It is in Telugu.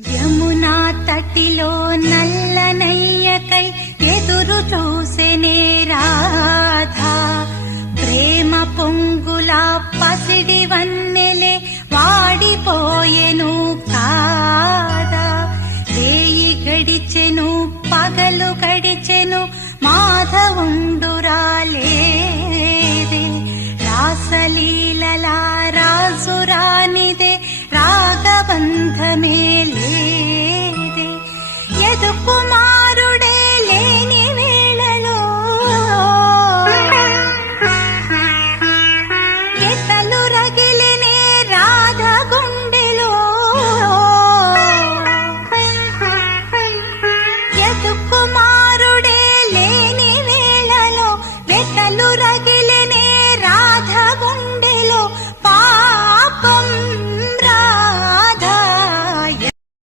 యమునా తటిలో నల్లనయ్యకై ఎదురు చూసెనే రాధా, ప్రేమ పొంగుల పసిడి వన్నెలే వాడిపోయెను కాదా. వేయి గడిచెను పగలు గడిచెను మాధవుండురాలేదే, రాసలీలలా రాజురానిదే రాగబంధమే